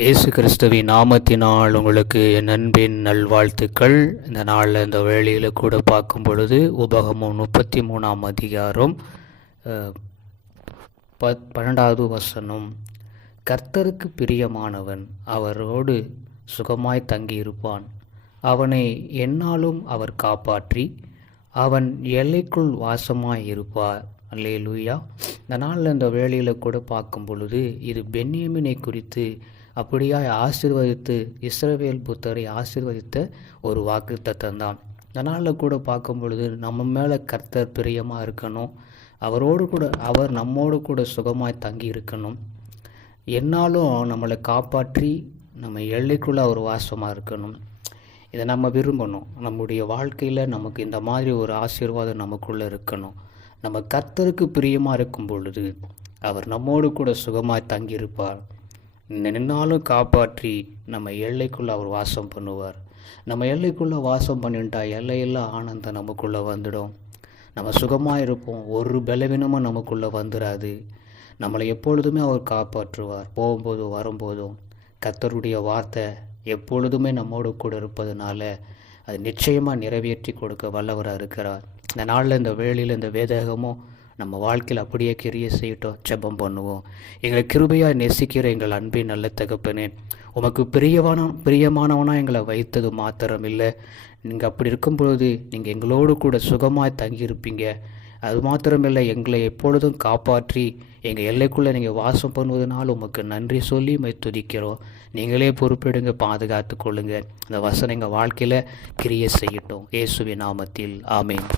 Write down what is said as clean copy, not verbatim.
இயேசு கிறிஸ்துவின் நாமத்தினால் உங்களுக்கு என் அன்பின் நல்வாழ்த்துக்கள். இந்த நாளில் இந்த வேளையில் கூட பார்க்கும் பொழுது உபகமம் 33ஆம் அதிகாரம் 12வது வசனம். கர்த்தருக்கு பிரியமானவன் அவரோடு சுகமாய் தங்கியிருப்பான். அவனை எந்நாளும் அவர் காப்பாற்றி அவன் எல்லைக்குள் வாசமாய் இருப்பார். அல்லேலூயா. இந்த நாளில் இந்த வேளையில் கூட பார்க்கும் பொழுது இது பென்யமீனை குறித்து அப்படியாய் ஆசீர்வதித்து இஸ்ரவேல் புத்தரை ஆசீர்வதித்த ஒரு வாக்குத்தத்தம் தான். இந்த நாளில் கூட பார்க்கும் பொழுது நம்ம மேலே கர்த்தர் பிரியமாக இருக்கணும், அவர் நம்மோடு கூட சுகமாய் தங்கி இருக்கணும், என்னாலும் நம்மளை காப்பாற்றி நம்ம எல்லைக்குள்ளே அவர் வாசமாக இருக்கணும். இதை நம்ம விரும்பணும். நம்முடைய வாழ்க்கையில் நமக்கு இந்த மாதிரி ஒரு ஆசீர்வாதம் நமக்குள்ளே இருக்கணும். நம்ம கர்த்தருக்கு பிரியமாக இருக்கும் பொழுது அவர் நம்மோடு கூட சுகமாய் தங்கியிருப்பார். நின்னாலும் காப்பாற்றி நம்ம எல்லைக்குள்ளே அவர் வாசம் பண்ணுவார். நம்ம எல்லைக்குள்ளே வாசம் பண்ணிட்டா எல்லையெல்லாம் ஆனந்தம் நமக்குள்ளே வந்துடும். நம்ம சுகமாக இருப்போம். ஒரு பலவீனமும் நமக்குள்ளே வந்துடாது. நம்மளை எப்பொழுதுமே அவர் காப்பாற்றுவார். போகும்போதும் வரும்போதும் கர்த்தருடைய வார்த்தை எப்பொழுதுமே நம்மோடு கூட இருப்பதனால அது நிச்சயமாக நிறைவேற்றி கொடுக்க வல்லவராக இருக்கிறார். இந்த நாளில் இந்த வேளையில் இந்த வேதகமும் நம்ம வாழ்க்கையில் அப்படியே கிரியை செய்யட்டும். ஜெபம் பண்ணுவோம். எங்களை கிருபையாக நேசிக்கிற எங்கள் அன்பின் நல்ல தகப்பனே, உமக்கு பிரியமானவனாக எங்களை வைத்தது மாத்திரம் இல்லை, நீங்கள் அப்படி இருக்கும் பொழுது நீங்கள் எங்களோடு கூட சுகமாய் தங்கியிருப்பீங்க. அது மாத்திரமில்லை, எங்களை எப்பொழுதும் காப்பாற்றி எங்கள் எல்லைக்குள்ளே நீங்கள் வாசம் பண்ணுவதனால் உமக்கு நன்றி சொல்லி துதிக்கிறோம். நீங்களே பொறுப்பெடுங்க, பாதுகாத்து கொள்ளுங்கள். இந்த வசனம் எங்கள் வாழ்க்கையில் கிரியை செய்யட்டும். இயேசுவின் நாமத்தில் ஆமென்.